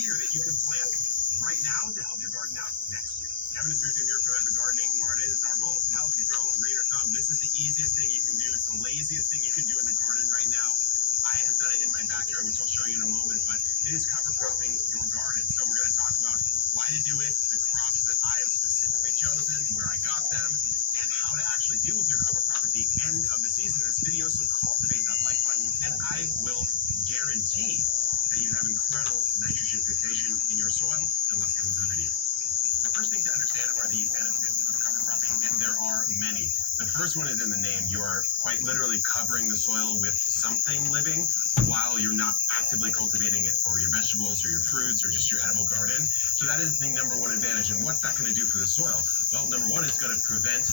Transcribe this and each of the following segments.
here that you can plant right now to help your garden out next year. Kevin and Spirito here from Epic Gardening, where it is our goal to help you grow a greener thumb. This is the easiest thing you can do. It's the laziest thing you can do in the garden right now. I have done it in my backyard, which I'll show you in a moment, but it is cover cropping your garden. So we're going to talk about why to do it, the crops that I have specifically chosen, where I got them, and how to actually deal with your cover crop at the end of the season in this video. So cultivate that like button, and I will guarantee that you have incredible nitrogen fixation in your soil. And let's get into the video. The first thing to understand are the benefits of cover cropping, and there are many. The first one is in the name. You are quite literally covering the soil with something living while you're not actively cultivating it for your vegetables or your fruits or just your edible garden. So that is the number one advantage. And what's that going to do for the soil? Well, number one, it's going to prevent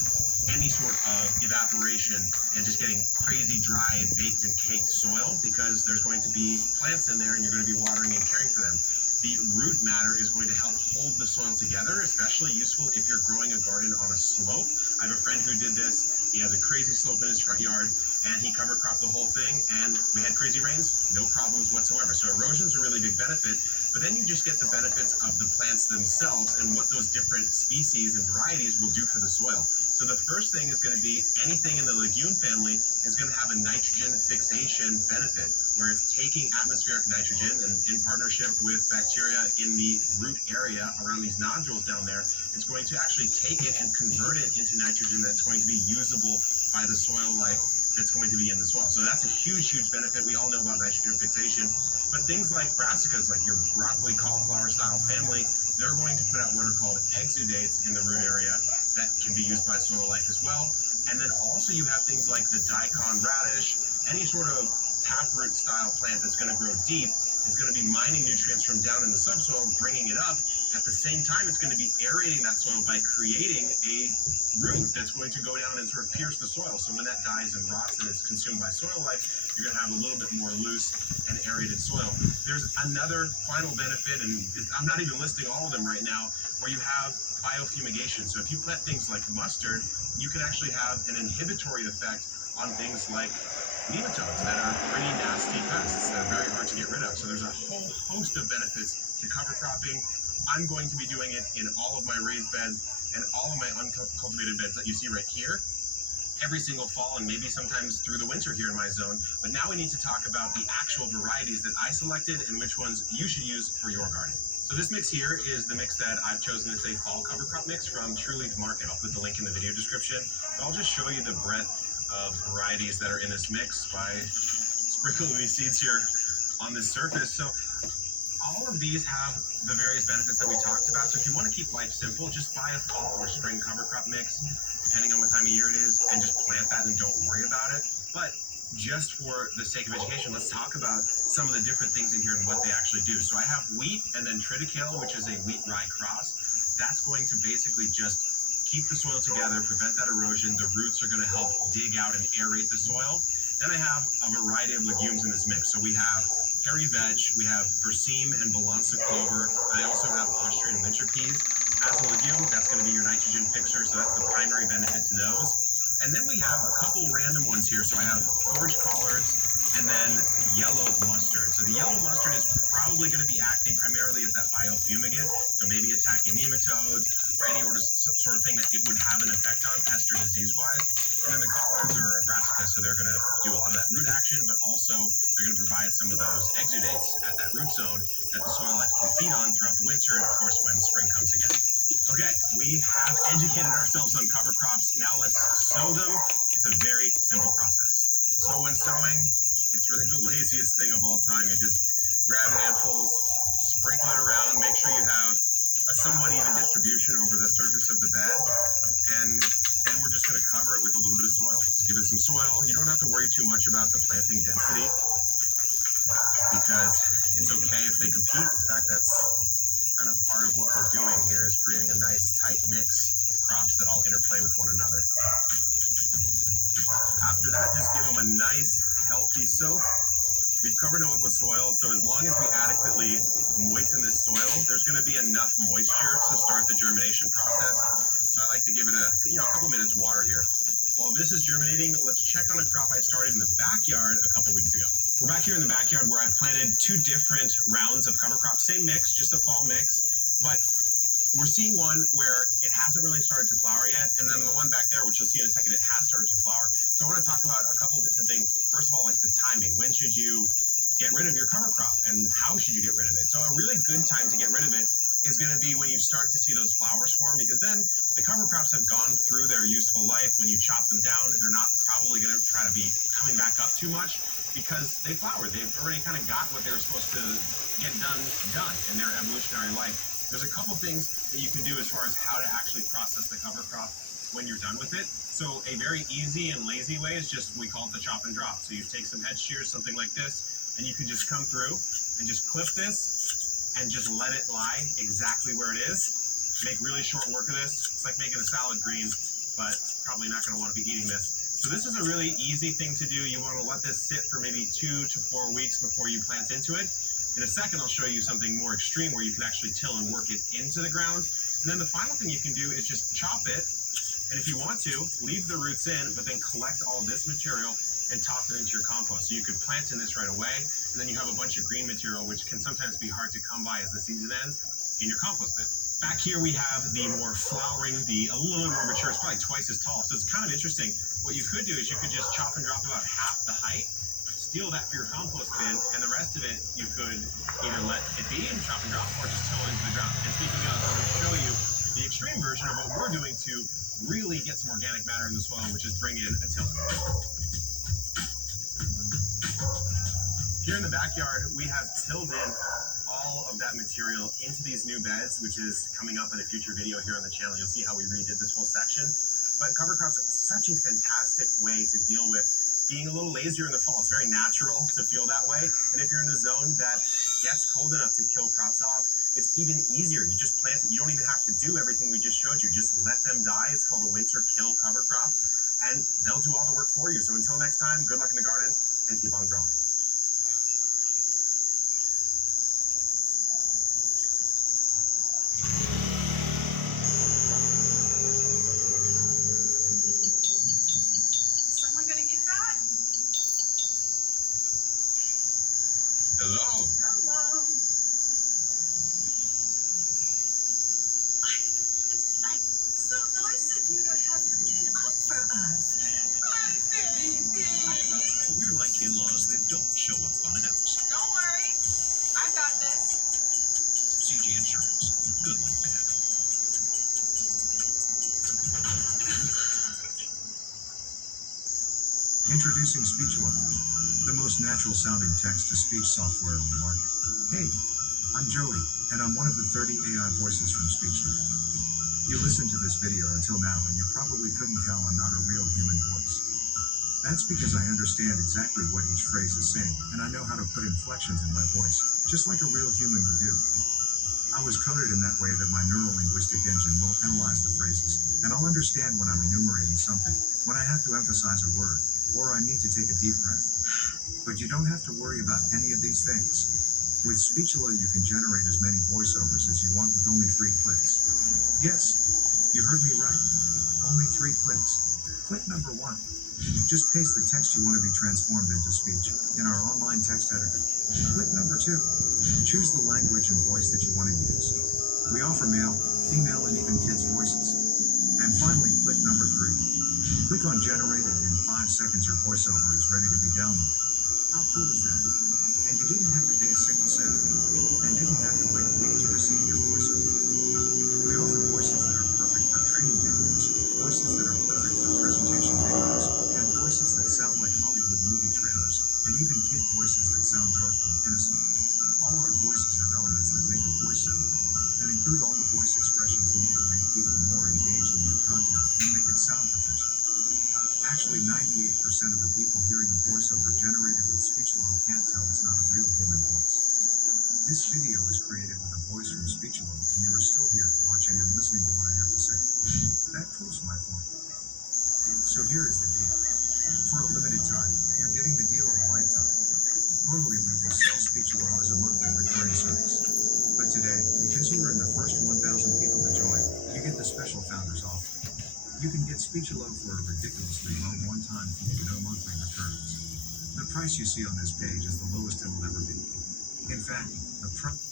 any sort of evaporation and just getting crazy dry, baked and caked soil, because there's going to be plants in there and you're going to be watering and caring for them. The root matter is going to help hold the soil together, especially useful if you're growing a garden on a slope. I have a friend who did this. He has a crazy slope in his front yard, and he cover cropped the whole thing, and we had crazy rains, no problems whatsoever. So erosion's a really big benefit, but then you just get the benefits of the plants themselves and what those different species and varieties will do for the soil. So the first thing is going to be anything in the legume family is going to have a nitrogen fixation benefit, where it's taking atmospheric nitrogen and in partnership with bacteria in the root area around these nodules down there, it's going to actually take it and convert it into nitrogen that's going to be usable by the soil life that's going to be in the soil. So that's a huge, huge benefit. We all know about nitrogen fixation, but things like brassicas, like your broccoli, cauliflower style family, they're going to put out what are called exudates in the root area that can be used by soil life as well. And then also you have things like the daikon radish, any sort of taproot style plant that's going to grow deep is going to be mining nutrients from down in the subsoil, bringing it up. At the same time, it's going to be aerating that soil by creating a root that's going to go down and sort of pierce the soil. So when that dies and rots and is consumed by soil life, you're going to have a little bit more loose and aerated soil. There's another final benefit, and I'm not even listing all of them right now, where you have biofumigation. So if you plant things like mustard, you can actually have an inhibitory effect on things like nematodes that are pretty nasty pests that are very hard to get rid of. So there's a whole host of benefits to cover cropping. I'm going to be doing it in all of my raised beds and all of my uncultivated beds that you see right here every single fall, and maybe sometimes through the winter here in my zone. But now we need to talk about the actual varieties that I selected and which ones you should use for your garden. So this mix here is the mix that I've chosen to say fall cover crop mix from True Leaf Market. I'll put the link in the video description. But I'll just show you the breadth of varieties that are in this mix by sprinkling these seeds here on this surface. So all of these have the various benefits that we talked about. So if you want to keep life simple, just buy a fall or spring cover crop mix, depending on what time of year it is, and just plant that and don't worry about it. But just for the sake of education, let's talk about some of the different things in here and what they actually do. So I have wheat and then triticale, which is a wheat-rye cross. That's going to basically just keep the soil together, prevent that erosion. The roots are going to help dig out and aerate the soil. Then I have a variety of legumes in this mix. So we have hairy vetch, we have berseem and balansa clover. I also have Austrian winter peas. As a legume, that's going to be your nitrogen fixer, so that's the primary benefit to those. And then we have a couple random ones here. So I have forage collards and then yellow mustard. So the yellow mustard is probably going to be acting primarily as that biofumigant, so maybe attacking nematodes or any sort of thing that it would have an effect on pest or disease-wise. And then the collards are brassica, so they're going to do a lot of that root action, but also they're going to provide some of those exudates at that root zone that the soil life can feed on throughout the winter and, of course, when spring comes again. Okay, we have educated ourselves on cover crops. Now let's sow them. It's a very simple process. So when sowing, it's really the laziest thing of all time. You just grab handfuls, sprinkle it around, make sure you have a somewhat even distribution over the surface of the bed, and then we're just going to cover it with a little bit of soil. Let's give it some soil. You don't have to worry too much about the planting density because it's okay if they compete. In fact, that's kind of part of what we're doing here, is creating a nice tight mix of crops that all interplay with one another. After that, just give them a nice healthy soak. We've covered them up with soil, so as long as we adequately moisten this soil, there's going to be enough moisture to start the germination process. So I like to give it a couple minutes water here. While this is germinating, let's check on a crop I started in the backyard a couple weeks ago. We're back here in the backyard where I've planted 2 different rounds of cover crops. Same mix, just a fall mix, but we're seeing one where it hasn't really started to flower yet, and then the one back there, which you'll see in a second, it has started to flower. So I want to talk about a couple different things. First of all, like the timing. When should you get rid of your cover crop, and how should you get rid of it? So a really good time to get rid of it is going to be when you start to see those flowers form, because then the cover crops have gone through their useful life. When you chop them down, they're not probably going to try to be coming back up too much because they flowered. They've already kind of got what they were supposed to get done in their evolutionary life. There's a couple things that you can do as far as how to actually process the cover crop when you're done with it. So a very easy and lazy way is just, we call it the chop and drop. So you take some hedge shears, something like this, and you can just come through and just clip this and just let it lie exactly where it is. Make really short work of this. It's like making a salad green, but probably not going to want to be eating this. So this is a really easy thing to do. You want to let this sit for maybe 2 to 4 weeks before you plant into it. In a second, I'll show you something more extreme where you can actually till and work it into the ground. And then the final thing you can do is just chop it. And if you want to, leave the roots in, but then collect all this material and toss it into your compost. So you could plant in this right away, and then you have a bunch of green material, which can sometimes be hard to come by as the season ends, in your compost bin. Back here we have the more flowering, a little more mature. It's probably twice as tall. So it's kind of interesting. What you could do is you could just chop and drop about half the height, steal that for your compost bin, and the rest of it you could either let it be and chop and drop, or just till into the ground. And speaking of, I'm going to show you the extreme version of what we're doing to really get some organic matter in the soil, which is bring in a tiller. Here in the backyard, we have tilled in all of that material into these new beds, which is coming up in a future video here on the channel. You'll see how we redid this whole section. But cover crops are such a fantastic way to deal with being a little lazier in the fall. It's very natural to feel that way. And if you're in a zone that gets cold enough to kill crops off, it's even easier. You just plant it. You don't even have to do everything we just showed you. Just let them die. It's called a winter kill cover crop, and they'll do all the work for you. So until next time, good luck in the garden and keep on growing. Hello. Hello. So nice of you to have cleaned up for us. Hi, baby. We're like in-laws that don't show up unannounced. Don't worry. I got this. CG Insurance. Good like that. Introducing Speechula, the most natural sounding text-to-speech software on the market. Hey, I'm Joey, and I'm one of the 30 AI voices from Speechula. You listened to this video until now, and you probably couldn't tell I'm not a real human voice. That's because I understand exactly what each phrase is saying, and I know how to put inflections in my voice, just like a real human would do. I was coded in that way that my neuro-linguistic engine will analyze the phrases, and I'll understand when I'm enumerating something, when I have to emphasize a word, or I need to take a deep breath. But you don't have to worry about any of these things. With Speechula, you can generate as many voiceovers as you want with only 3 clicks. Yes, you heard me right. Only 3 clicks. Click number 1. Just paste the text you want to be transformed into speech in our online text editor. Click number 2. Choose the language and voice that you want to use. We offer male, female, and even kids' voices. And finally, click number 3. Click on Generate, and in 5 seconds your voiceover is ready to be downloaded. How cool is that? And you didn't have to pay a single cent, and didn't have to wait a week to receive your voiceover. We offer voices that are perfect for training videos, voices that are perfect for presentation videos, and voices that sound like Hollywood movie trailers, and even kid voices that sound joyful and innocent. All our voices have elements that make a voice sound, and include all the voice expressions needed to make people more engaged in your content and make it sound professional. Actually, 98% of the people hearing a voiceover generated with speech alone can't tell it's not a real human voice. This video is created with a voice from speech alone, and you are still here, watching and listening to what I have to say. That proves my point. So here is the deal. For a limited time, you're getting the deal of a lifetime. Normally, we will sell speech alone as a monthly recurring service. But today, because you were in the first 1,000 people to join, you get the special founders offer. You can get Speechalo for a ridiculously low one-time fee, no monthly returns. The price you see on this page is the lowest it will ever be. In fact, the price.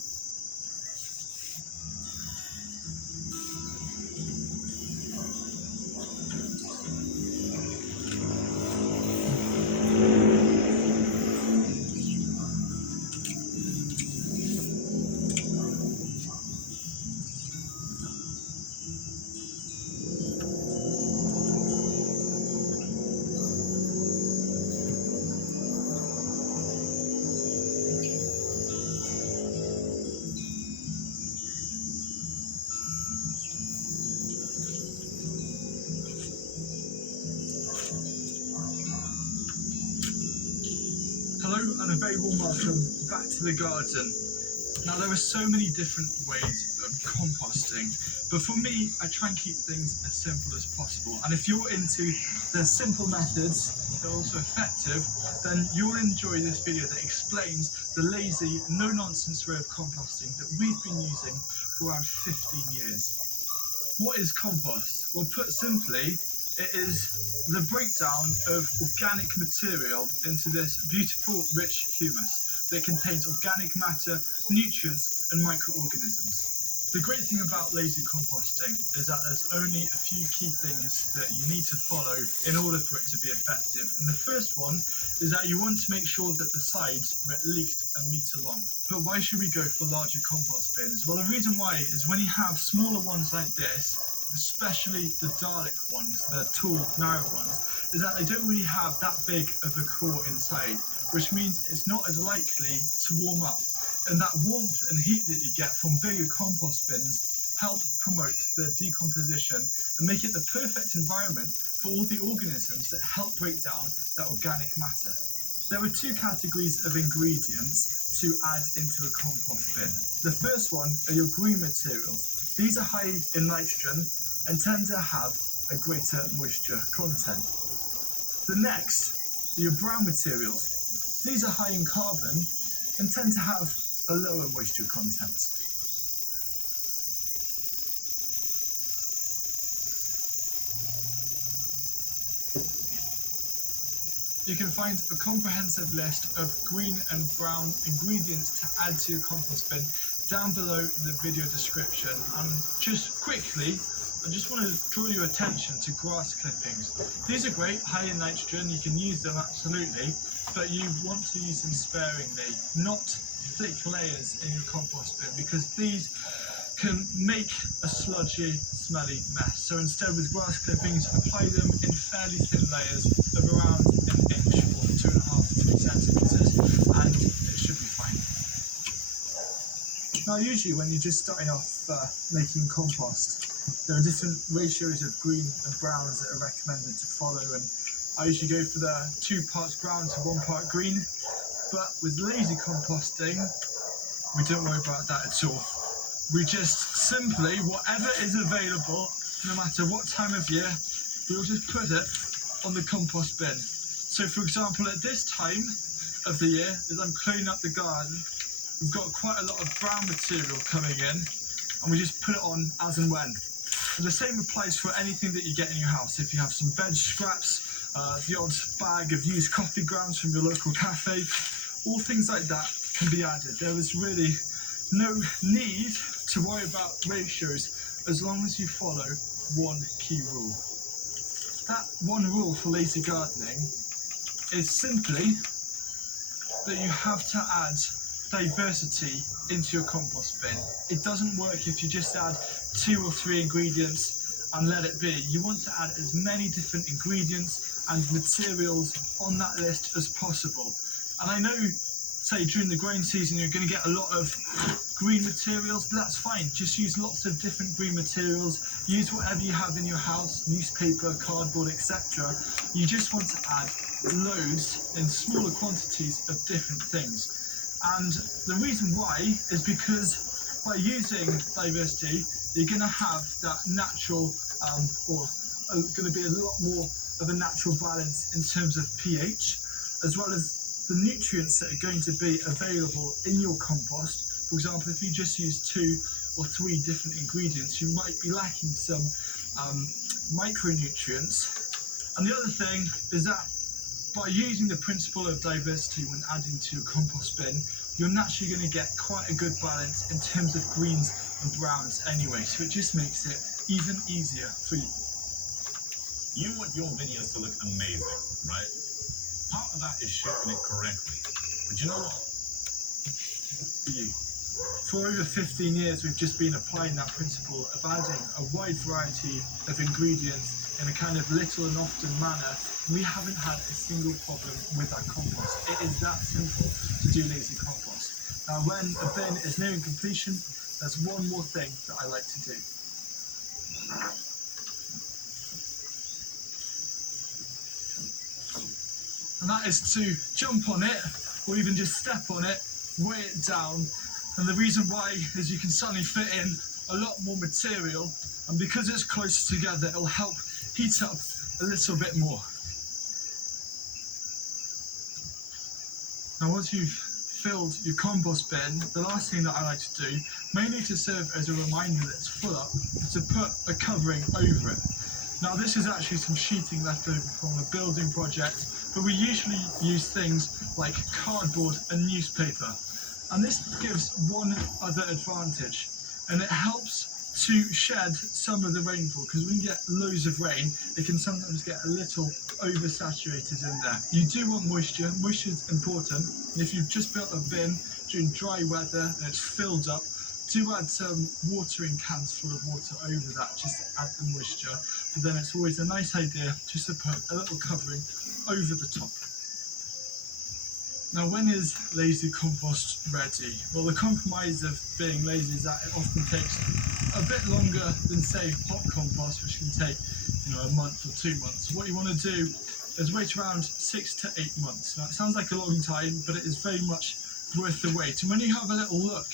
Hello and a very warm welcome back to the garden. Now there are so many different ways of composting, but for me I try and keep things as simple as possible, and if you're into the simple methods that are also effective, then you'll enjoy this video that explains the lazy, no-nonsense way of composting that we've been using for around 15 years. What is compost? Well, put simply, it is the breakdown of organic material into this beautiful, rich humus that contains organic matter, nutrients, and microorganisms. The great thing about lazy composting is that there's only a few key things that you need to follow in order for it to be effective. And the first one is that you want to make sure that the sides are at least a metre long. But why should we go for larger compost bins? Well, the reason why is when you have smaller ones like this, especially the Dalek ones, the tall, narrow ones, is that they don't really have that big of a core inside, which means it's not as likely to warm up. And that warmth and heat that you get from bigger compost bins help promote the decomposition and make it the perfect environment for all the organisms that help break down that organic matter. There are two categories of ingredients to add into a compost bin. The first one are your green materials. These are high in nitrogen and tend to have a greater moisture content. The next are your brown materials. These are high in carbon and tend to have a lower moisture content. You can find a comprehensive list of green and brown ingredients to add to your compost bin down below in the video description. And just quickly, I just want to draw your attention to grass clippings. These are great, high in nitrogen, you can use them absolutely, but you want to use them sparingly, not thick layers in your compost bin, because these can make a sludgy, smelly mess. So instead, with grass clippings, apply them in fairly thin layers of around an inch or 2.5 to 3 centimeters, and it should be fine. Now, usually when you're just starting off making compost, there are different ratios of green and browns that are recommended to follow, and I usually go for the 2 parts brown to 1 part green. But with lazy composting, we don't worry about that at all. We just simply, whatever is available, no matter what time of year, we'll just put it on the compost bin. So for example, at this time of the year, as I'm cleaning up the garden, we've got quite a lot of brown material coming in, and we just put it on as and when. And the same applies for anything that you get in your house. If you have some veg scraps, the odd bag of used coffee grounds from your local cafe, all things like that can be added. There is really no need to worry about ratios as long as you follow one key rule. That one rule for lazy gardening is simply that you have to add diversity into your compost bin. It doesn't work if you just add 2 or 3 ingredients and let it be. You want to add as many different ingredients and materials on that list as possible. And I know, say during the growing season, you're going to get a lot of green materials, but that's fine. Just use lots of different green materials. Use whatever you have in your house, newspaper, cardboard, etc. You just want to add loads in smaller quantities of different things. And the reason why is because by using diversity, you're going to have that natural, or going to be a lot more of a natural balance in terms of pH, as well as the nutrients that are going to be available in your compost. For example, if you just use 2 or 3 different ingredients, you might be lacking some micronutrients. And the other thing is that by using the principle of diversity when adding to your compost bin, you're naturally going to get quite a good balance in terms of greens and browns anyway, so it just makes it even easier for you. You want your videos to look amazing, right? Part of that is shooting it correctly. But you know what? For you. For over 15 years, we've just been applying that principle of adding a wide variety of ingredients in a kind of little and often manner. We haven't had a single problem with our compost. It is that simple to do lazy compost. Now, when a bin is nearing completion, there's one more thing that I like to do. And that is to jump on it, or even just step on it, weigh it down. And the reason why is you can suddenly fit in a lot more material, and because it's closer together, it'll help heat up a little bit more. Now, once you've filled your compost bin, the last thing that I like to do, mainly to serve as a reminder that it's full up, is to put a covering over it. Now, this is actually some sheeting left over from a building project, but we usually use things like cardboard and newspaper. And this gives one other advantage, and it helps to shed some of the rainfall, because when you get loads of rain, it can sometimes get a little oversaturated in there. You do want moisture. Moisture is important, and if you've just built a bin during dry weather and it's filled up, do add some watering cans full of water over that just to add the moisture. But then it's always a nice idea just to put a little covering over the top. Now, when is lazy compost ready? Well, the compromise of being lazy is that it often takes a bit longer than, say, hot compost, which can take, a month or 2 months. What you want to do is wait around 6 to 8 months. Now, it sounds like a long time, but it is very much worth the wait. And when you have a little look,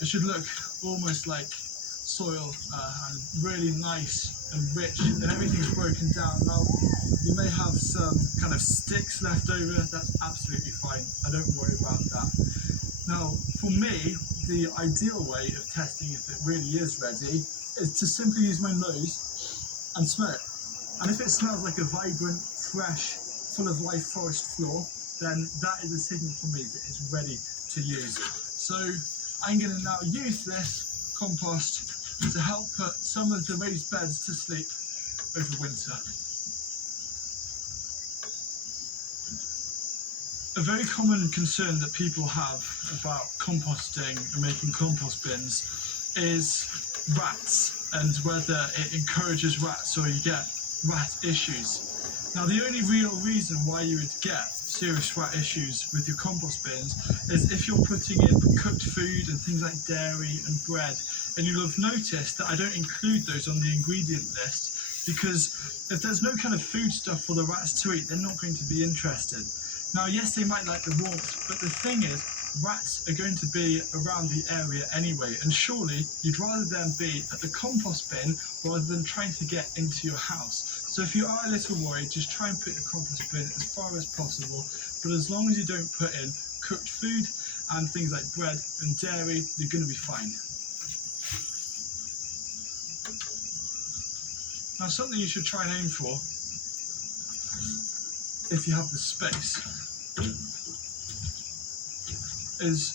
it should look almost like soil and really nice and rich, and everything's broken down. Now, you may have some kind of sticks left over. That's absolutely fine. I don't worry about that. Now, for me, the ideal way of testing if it really is ready is to simply use my nose and smell it. And if it smells like a vibrant, fresh, full of life forest floor, then that is a signal for me that it's ready to use. So I'm going to now use this compost to help put some of the raised beds to sleep over winter. A very common concern that people have about composting and making compost bins is rats, and whether it encourages rats or you get rat issues. Now, the only real reason why you would get serious rat issues with your compost bins is if you're putting in cooked food and things like dairy and bread. And you'll have noticed that I don't include those on the ingredient list, because if there's no kind of food stuff for the rats to eat, they're not going to be interested. Now, yes, they might like the warmth, but the thing is, rats are going to be around the area anyway, and surely you'd rather them be at the compost bin rather than trying to get into your house. So if you are a little worried, just try and put your compost bin as far as possible, but as long as you don't put in cooked food and things like bread and dairy, you're going to be fine. Now, something you should try and aim for, if you have the space, is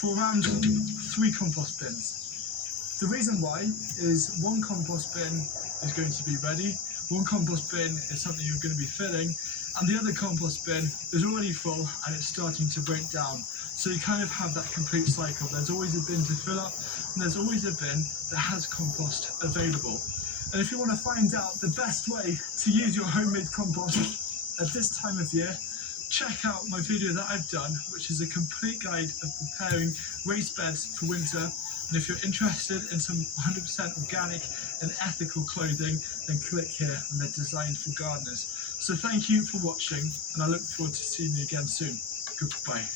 for around 3 compost bins. The reason why is one compost bin is going to be ready, one compost bin is something you're going to be filling, and the other compost bin is already full and it's starting to break down. So you kind of have that complete cycle. There's always a bin to fill up, and there's always a bin that has compost available. And if you want to find out the best way to use your homemade compost at this time of year, check out my video that I've done, which is a complete guide of preparing raised beds for winter. And if you're interested in some 100% organic and ethical clothing, then click here, and they're designed for gardeners. So thank you for watching, and I look forward to seeing you again soon. Goodbye.